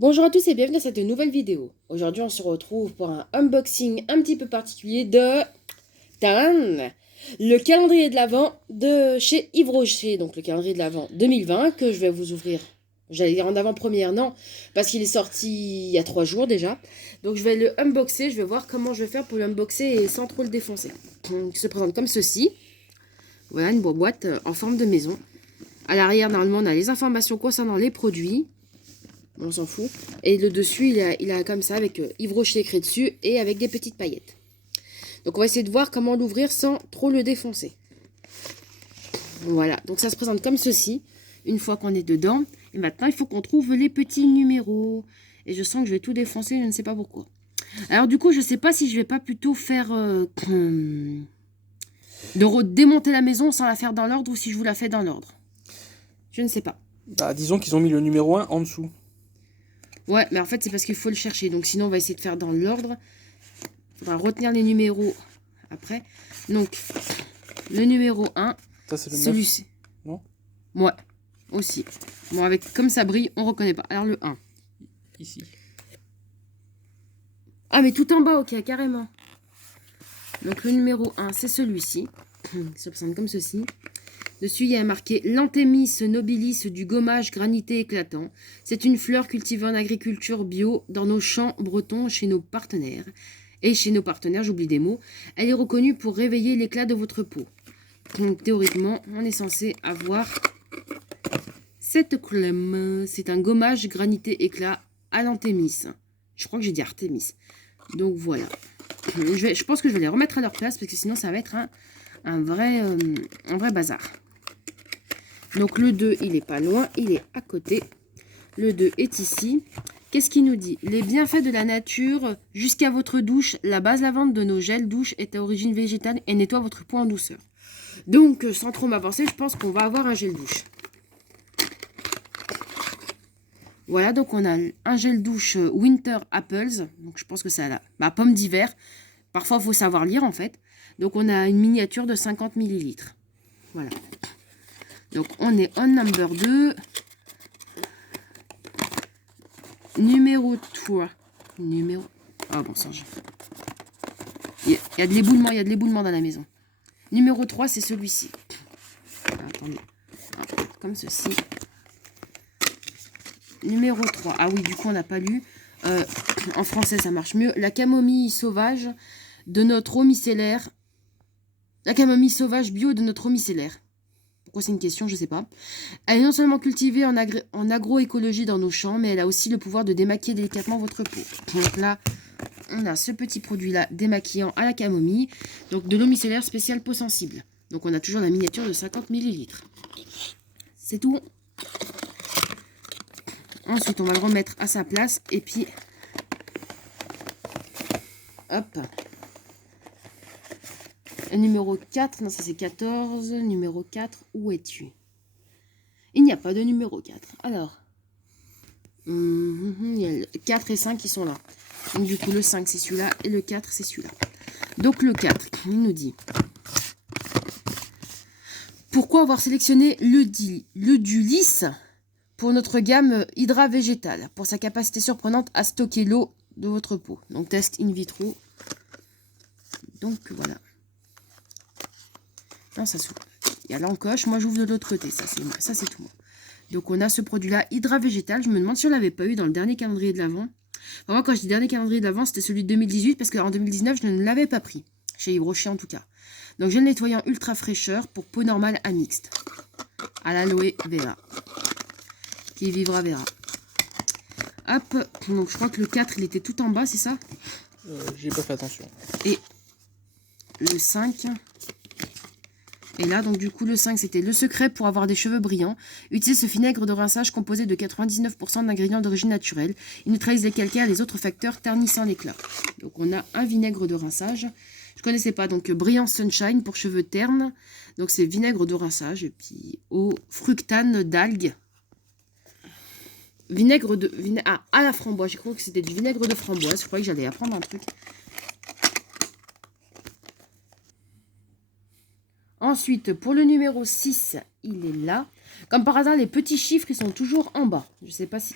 Bonjour à tous et bienvenue dans cette nouvelle vidéo. Aujourd'hui on se retrouve pour un unboxing un petit peu particulier de Tan, le calendrier de l'Avent de chez Yves Rocher, donc le calendrier de l'Avent 2020 que je vais vous ouvrir. J'allais dire en avant-première, non, parce qu'il est sorti il y a 3 jours déjà. Donc je vais le unboxer, je vais voir comment je vais faire pour l'unboxer et sans trop le défoncer. Donc, il se présente comme ceci. Voilà une boîte en forme de maison. À l'arrière normalement on a les informations concernant les produits. On s'en fout. Et le dessus, il a comme ça, avec Yves Rocher écrit dessus et avec des petites paillettes. Donc on va essayer de voir comment l'ouvrir sans trop le défoncer. Voilà, donc ça se présente comme ceci, une fois qu'on est dedans. Et maintenant, il faut qu'on trouve les petits numéros. Et je sens que je vais tout défoncer, je ne sais pas pourquoi. Alors du coup, je ne sais pas si je vais pas plutôt faire... démonter la maison sans la faire dans l'ordre ou si je vous la fais dans l'ordre. Je ne sais pas. Bah, disons qu'ils ont mis le numéro 1 en dessous. Ouais, mais en fait, c'est parce qu'il faut le chercher. Donc sinon, on va essayer de faire dans l'ordre. Il faudra retenir les numéros après. Donc, le numéro 1, Ça, c'est le 9. celui-ci. Non? Ouais, aussi. Bon, avec comme ça brille, on reconnaît pas. Alors, le 1. Ici. Ah, mais tout en bas, ok, carrément. Donc, le numéro 1, c'est celui-ci. Il se présente comme ceci. Dessus, il y a marqué L'Anthemis nobilis du gommage granité éclatant. C'est une fleur cultivée en agriculture bio dans nos champs bretons chez nos partenaires. Et chez nos partenaires, j'oublie des mots. Elle est reconnue pour réveiller l'éclat de votre peau. Donc, théoriquement, on est censé avoir cette crème. C'est un gommage granité éclat à l'Anthemis. Je crois que j'ai dit Artémis. Donc, voilà. Je pense que je vais les remettre à leur place parce que sinon, ça va être un vrai bazar. Donc le 2, il est pas loin, il est à côté. Le 2 est ici. Qu'est-ce qu'il nous dit? Les bienfaits de la nature jusqu'à votre douche. La base lavante de nos gels douche est à origine végétale et nettoie votre peau en douceur. Donc, sans trop m'avancer, je pense qu'on va avoir un gel douche. Voilà, donc on a un gel douche Winter Apples. Donc je pense que c'est la pomme d'hiver. Parfois, il faut savoir lire en fait. Donc on a une miniature de 50 ml. Voilà. Donc, on est on number 2. Numéro 3. Numéro... Ah bon, ça, il y a de l'éboulement dans la maison. Numéro 3, c'est celui-ci. Attendez. Comme ceci. Numéro 3. Ah oui, du coup, on n'a pas lu. En français, ça marche mieux. La camomille sauvage de notre eau micellaire. La camomille sauvage bio de notre eau micellaire. Pourquoi c'est une question, je ne sais pas. Elle est non seulement cultivée en agroécologie dans nos champs, mais elle a aussi le pouvoir de démaquiller délicatement votre peau. Donc là, on a ce petit produit-là démaquillant à la camomille. Donc de l'eau micellaire spéciale peau sensible. Donc on a toujours la miniature de 50 ml. C'est tout. Ensuite, on va le remettre à sa place. Et puis, hop. Numéro 4, non ça c'est 14, numéro 4, où es-tu? Il n'y a pas de numéro 4. Alors, il y a le 4 et 5 qui sont là. Donc du coup le 5 c'est celui-là et le 4 c'est celui-là. Donc le 4, il nous dit: pourquoi avoir sélectionné le Dulis pour notre gamme Hydra végétale, pour sa capacité surprenante à stocker l'eau de votre peau. Donc test in vitro. Donc voilà. Non, ça s'ouvre. Il y a l'encoche. Moi, j'ouvre de l'autre côté. Ça, c'est tout moi. Donc, on a ce produit-là, Hydra Végétal. Je me demande si on l'avait pas eu dans le dernier calendrier de l'Avent. Enfin, moi, quand je dis dernier calendrier de l'Avent, c'était celui de 2018 parce qu'en 2019, je ne l'avais pas pris. Chez Yves Rocher, en tout cas. Donc, gel nettoyant ultra fraîcheur pour peau normale à mixte. À l'aloe vera. Qui vivra vera. Hop. Donc, je crois que le 4, il était tout en bas, c'est ça? J'ai pas fait attention. Et le 5... Et là, donc du coup, le 5, c'était le secret pour avoir des cheveux brillants. Utilisez ce vinaigre de rinçage composé de 99% d'ingrédients d'origine naturelle. Il neutralise les calcaires et les autres facteurs ternissant l'éclat. Donc on a un vinaigre de rinçage. Je connaissais pas, donc Brillant Sunshine pour cheveux ternes. Donc c'est vinaigre de rinçage et puis eau fructane d'algues. Vinaigre de... à la framboise. J'ai cru que c'était du vinaigre de framboise. Je croyais que j'allais apprendre un truc. Ensuite, pour le numéro 6, il est là. Comme par hasard, les petits chiffres, ils sont toujours en bas. Je ne sais pas si...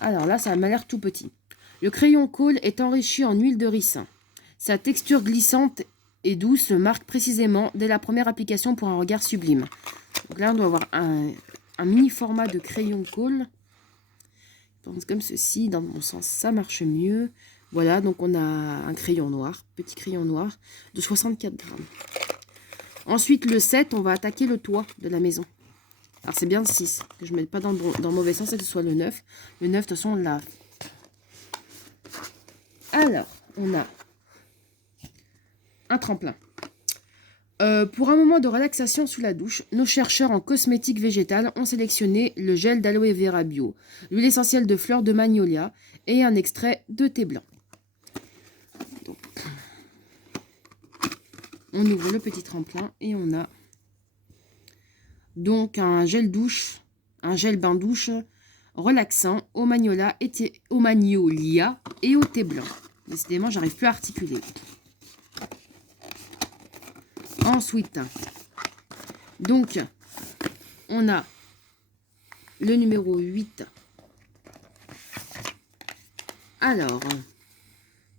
Alors là, ça m'a l'air tout petit. Le crayon Kohl est enrichi en huile de ricin. Sa texture glissante et douce marque précisément dès la première application pour un regard sublime. Donc là, on doit avoir un mini format de crayon Kohl. Je pense comme ceci, dans mon sens, ça marche mieux. Voilà, donc on a un crayon noir, petit crayon noir, de 64 grammes. Ensuite, le 7, on va attaquer le toit de la maison. Alors, c'est bien le 6, que je ne mette pas dans le mauvais sens et que ce soit le 9. Le 9, de toute façon, on l'a. Alors, on a un tremplin. Pour un moment de relaxation sous la douche, nos chercheurs en cosmétique végétale ont sélectionné le gel d'aloe vera bio, l'huile essentielle de fleurs de magnolia et un extrait de thé blanc. Donc, on ouvre le petit tremplin et on a donc un gel douche, un gel bain douche relaxant au magnolia et au thé blanc. Décidément, j'arrive plus à articuler. Ensuite, donc, on a le numéro 8. Alors,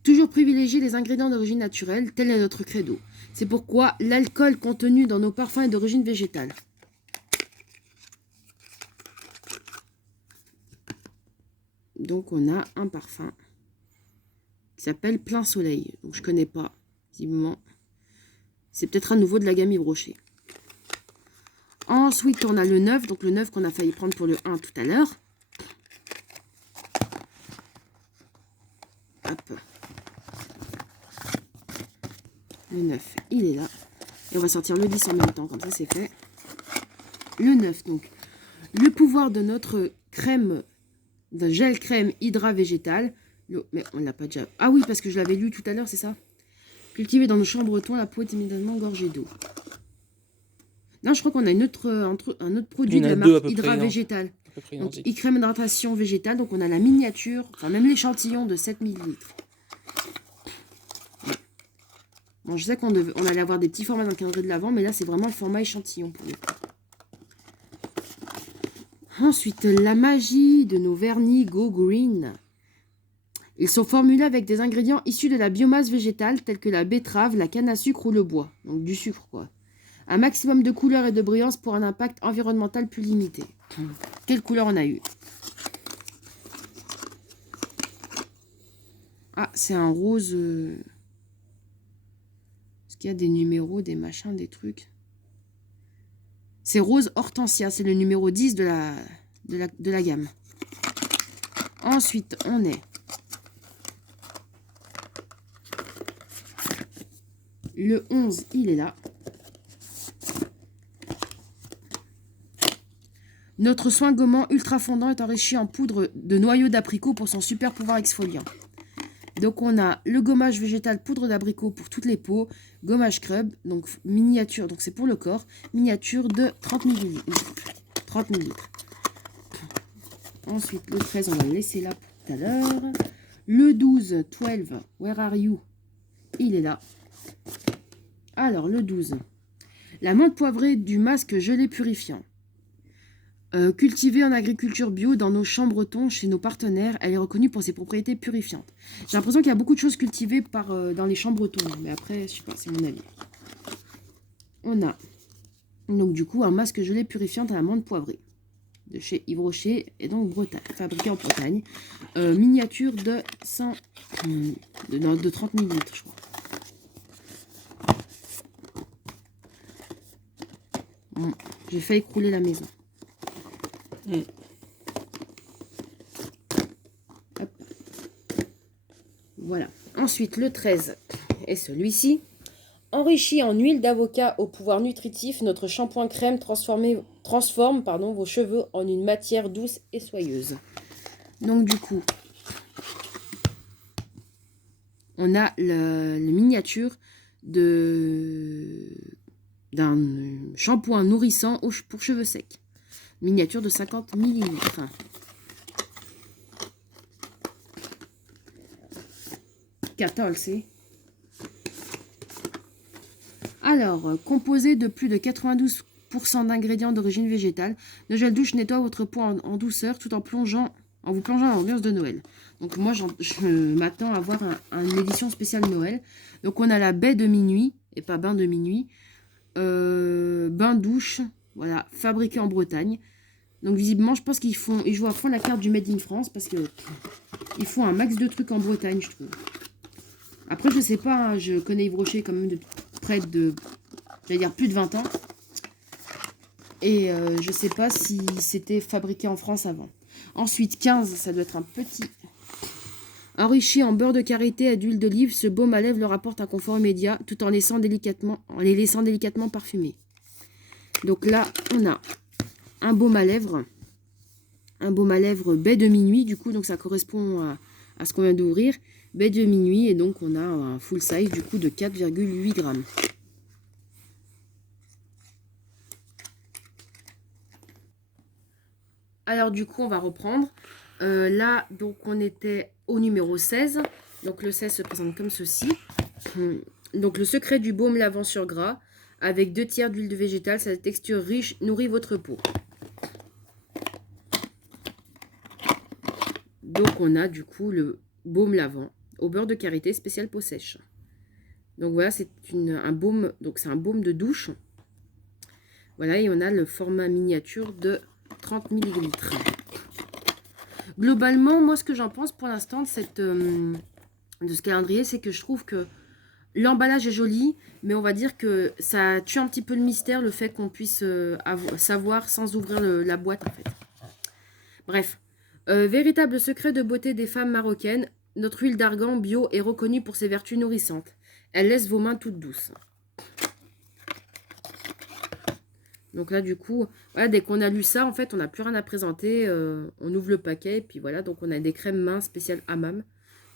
toujours privilégier les ingrédients d'origine naturelle, tel est notre credo. C'est pourquoi l'alcool contenu dans nos parfums est d'origine végétale. Donc, on a un parfum qui s'appelle Plein Soleil. Donc, je connais pas, visiblement. C'est peut-être à nouveau de la gamme Yves Rocher. Ensuite, on a le 9. Donc, le 9 qu'on a failli prendre pour le 1 tout à l'heure. Hop. Le 9, il est là. Et on va sortir le 10 en même temps. Comme ça, c'est fait. Le 9, donc. Le pouvoir de notre crème, d'un gel crème hydra végétal. Mais on l'a pas déjà... Ah oui, parce que je l'avais lu tout à l'heure, c'est ça? Cultivé dans nos champs bretons, la peau est immédiatement gorgée d'eau. Non, je crois qu'on a un autre produit de la marque Hydra Végétal. Donc, e-crème hydratation végétale. Donc, on a la miniature, enfin même l'échantillon de 7 ml. Bon, je sais qu'on allait avoir des petits formats dans le calendrier de l'Avent, mais là, c'est vraiment le format échantillon pour le coup. Ensuite, la magie de nos vernis Go Green. Ils sont formulés avec des ingrédients issus de la biomasse végétale tels que la betterave, la canne à sucre ou le bois. Donc du sucre quoi. Un maximum de couleur et de brillance pour un impact environnemental plus limité. Quelle couleur on a eu? Ah, c'est un rose... Est-ce qu'il y a des numéros, des machins, des trucs? C'est rose hortensia, c'est le numéro 10 de la gamme. Ensuite, on est... Le 11, il est là. Notre soin gommant ultra fondant est enrichi en poudre de noyaux d'abricot pour son super pouvoir exfoliant. Donc on a le gommage végétal poudre d'abricot pour toutes les peaux, gommage scrub, donc miniature, donc c'est pour le corps, miniature de 30 ml. 30 ml. Ensuite le 13, on va le laisser là pour tout à l'heure. Le 12, 12, where are you? Il est là. Alors, le 12. La menthe poivrée du masque gelé purifiant. Cultivée en agriculture bio dans nos champs bretons chez nos partenaires, elle est reconnue pour ses propriétés purifiantes. J'ai l'impression qu'il y a beaucoup de choses cultivées dans les champs bretons, mais après, je sais pas, c'est mon avis. On a donc du coup un masque gelé purifiant à la menthe poivrée de chez Yves Rocher et donc Bretagne, fabriqué en Bretagne. Miniature de 30 ml, je crois. Bon, j'ai fait écrouler la maison. Hop. Voilà. Ensuite, le 13 est celui-ci. Enrichi en huile d'avocat au pouvoir nutritif, notre shampoing crème transforme vos cheveux en une matière douce et soyeuse. Donc du coup, on a le miniature d'un shampoing nourrissant pour cheveux secs. Miniature de 50 ml. 14. Alors, composé de plus de 92% d'ingrédients d'origine végétale, nos gels douche nettoient votre peau en douceur tout en plongeant en vous plongeant dans l'ambiance de Noël. Donc moi, je m'attends à avoir une édition spéciale Noël. Donc on a la baie de minuit, et pas bain de minuit. Bain douche, voilà, fabriqué en Bretagne. Donc visiblement, je pense qu'ils jouent à fond la carte du Made in France parce que ils font un max de trucs en Bretagne, je trouve. Après, je sais pas, hein, je connais Yves Rocher quand même de près de, j'allais dire plus de 20 ans. Et je sais pas si c'était fabriqué en France avant. Ensuite, 15, ça doit être un petit. Enrichi en beurre de karité et d'huile d'olive, ce baume à lèvres leur apporte un confort immédiat tout en les laissant délicatement parfumés. Donc là, on a un baume à lèvres. Un baume à lèvres baie de minuit, du coup, donc ça correspond à ce qu'on vient d'ouvrir. Baie de minuit, et donc on a un full size, du coup, de 4,8 grammes. Alors, du coup, on va reprendre. Là, donc, on était au numéro 16. Donc, le 16 se présente comme ceci. Donc, le secret du baume lavant sur gras, avec 2 tiers d'huile de végétale, sa texture riche nourrit votre peau. Donc, on a du coup le baume lavant au beurre de karité spécial peau sèche. Donc, voilà, c'est un baume. Donc, c'est un baume de douche. Voilà, et on a le format miniature de 30 ml. Globalement, moi, ce que j'en pense pour l'instant de ce calendrier, c'est que je trouve que l'emballage est joli, mais on va dire que ça tue un petit peu le mystère, le fait qu'on puisse savoir sans ouvrir la boîte, en fait. Bref. Véritable secret de beauté des femmes marocaines, notre huile d'argan bio est reconnue pour ses vertus nourrissantes. Elle laisse vos mains toutes douces. Donc là, du coup, voilà, dès qu'on a lu ça, en fait, on n'a plus rien à présenter. On ouvre le paquet, et puis voilà, donc on a des crèmes mains spéciales Hammam.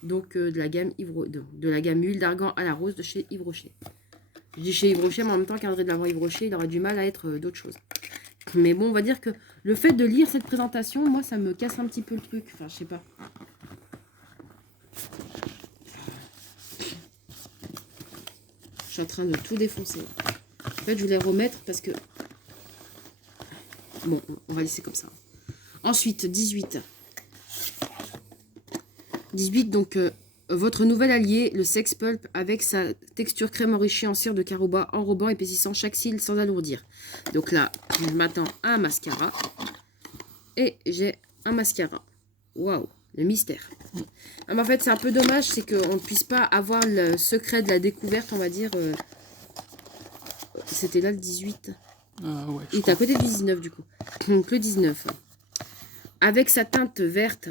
Donc de la gamme huile d'argan à la rose de chez Yves Rocher. Je dis chez Yves Rocher, mais en même temps, calendrier de l'Avent Yves Rocher, il aurait du mal à être d'autres choses. Mais bon, on va dire que le fait de lire cette présentation, moi, ça me casse un petit peu le truc. Enfin, je sais pas. Je suis en train de tout défoncer. En fait, je voulais remettre parce que... Bon, on va laisser comme ça. Ensuite, 18. 18, donc, votre nouvel allié, le Sex Pulp, avec sa texture crème enrichie en cire de carouba, enrobant, épaississant chaque cils sans alourdir. Donc là, je m'attends à un mascara. Et j'ai un mascara. Waouh, le mystère. Ah, mais en fait, c'est un peu dommage, c'est qu'on ne puisse pas avoir le secret de la découverte, on va dire. C'était là le 18. Ouais, Il est à côté du 19, du coup. Donc le 19. Avec sa teinte verte,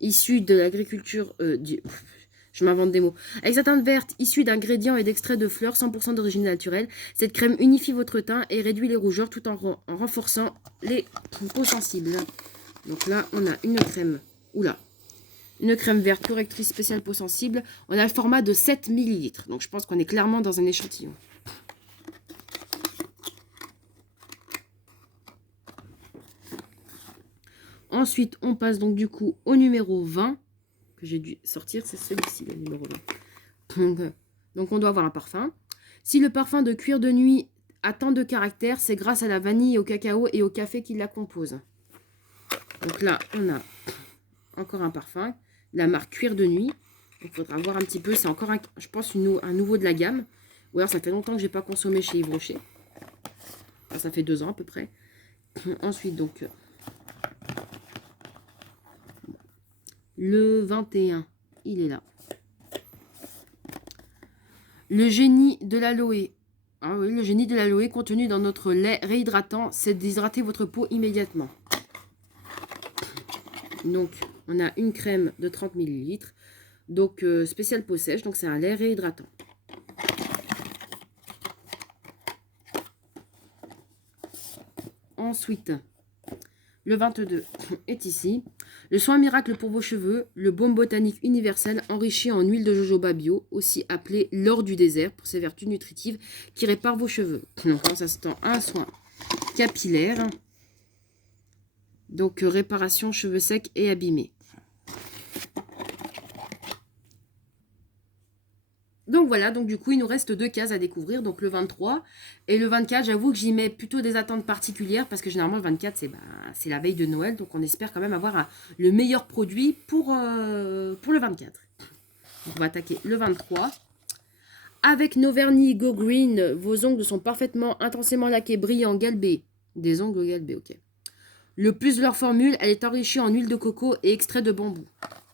issue de l'agriculture... je m'invente des mots. Avec sa teinte verte, issue d'ingrédients et d'extraits de fleurs 100% d'origine naturelle, cette crème unifie votre teint et réduit les rougeurs tout en renforçant les peaux sensibles. Donc là, on a une crème. Oula. Une crème verte correctrice spéciale peau sensible. On a le format de 7 ml. Donc je pense qu'on est clairement dans un échantillon. Ensuite, on passe donc du coup au numéro 20. Que j'ai dû sortir, c'est celui-ci, le numéro 20. Donc on doit avoir un parfum. Si le parfum de cuir de nuit a tant de caractère, c'est grâce à la vanille, au cacao et au café qui la composent. Donc là, on a encore un parfum. La marque Cuir de Nuit. Il faudra voir un petit peu. C'est encore, je pense, un nouveau de la gamme. Ou alors, ça fait longtemps que je n'ai pas consommé chez Yves Rocher. Enfin, ça fait 2 ans à peu près. Ensuite, donc, le 21, il est là. Le génie de l'aloe. Ah oui, le génie de l'aloe contenu dans notre lait réhydratant, c'est d'hydrater votre peau immédiatement. Donc, on a une crème de 30 ml. Donc, spécial peau sèche. Donc, c'est un lait réhydratant. Ensuite, le 22 est ici. Le soin miracle pour vos cheveux, le baume botanique universel enrichi en huile de jojoba bio, aussi appelé l'or du désert pour ses vertus nutritives qui réparent vos cheveux. Donc, ça s'étend à un soin capillaire. Donc, réparation cheveux secs et abîmés. Donc, voilà. voilà, donc du coup, il nous reste 2 cases à découvrir, donc le 23 et le 24. J'avoue que j'y mets plutôt des attentes particulières parce que généralement, le 24, c'est la veille de Noël, donc on espère quand même avoir le meilleur produit pour le 24. Donc on va attaquer le 23. Avec nos vernis Go Green, vos ongles sont parfaitement intensément laqués, brillants, galbés. Des ongles galbés, ok. Le plus de leur formule, elle est enrichie en huile de coco et extrait de bambou.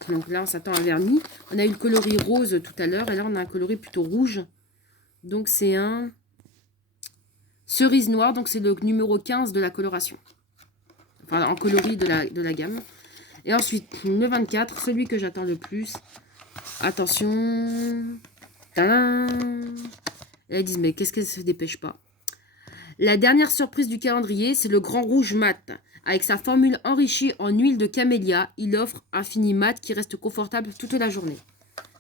Donc là, on s'attend à un vernis. On a eu le coloris rose tout à l'heure. Et là, on a un coloris plutôt rouge. Donc, c'est un cerise noire. Donc, c'est le numéro 15 de la coloration. Enfin, en coloris de la gamme. Et ensuite, le 24, celui que j'attends le plus. Attention. Tadam. Et là, ils disent, mais qu'est-ce qu'elle se dépêche pas? La dernière surprise du calendrier, c'est le grand rouge mat. Avec sa formule enrichie en huile de camélia, il offre un fini mat qui reste confortable toute la journée.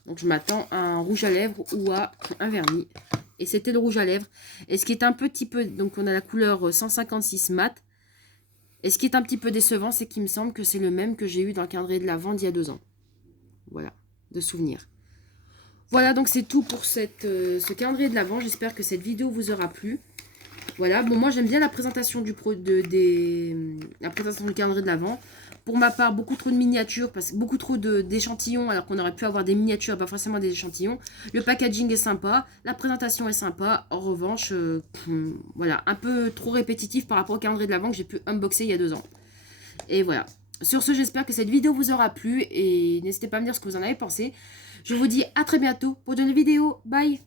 Donc je m'attends à un rouge à lèvres ou à un vernis. Et c'était le rouge à lèvres. Et ce qui est un petit peu... Donc on a la couleur 156 mat. Et ce qui est un petit peu décevant, c'est qu'il me semble que c'est le même que j'ai eu dans le calendrier de l'Avent d'il y a 2 ans. Voilà, de souvenirs. Voilà, donc c'est tout pour ce calendrier de l'Avent. J'espère que cette vidéo vous aura plu. Voilà, bon, moi j'aime bien la présentation la présentation du calendrier de l'Avent. Pour ma part, beaucoup trop de miniatures, beaucoup trop d'échantillons, alors qu'on aurait pu avoir des miniatures, pas forcément des échantillons. Le packaging est sympa, la présentation est sympa. En revanche, voilà, un peu trop répétitif par rapport au calendrier de l'Avent que j'ai pu unboxer il y a 2 ans. Et voilà. Sur ce, j'espère que cette vidéo vous aura plu et n'hésitez pas à me dire ce que vous en avez pensé. Je vous dis à très bientôt pour de nouvelles vidéos. Bye!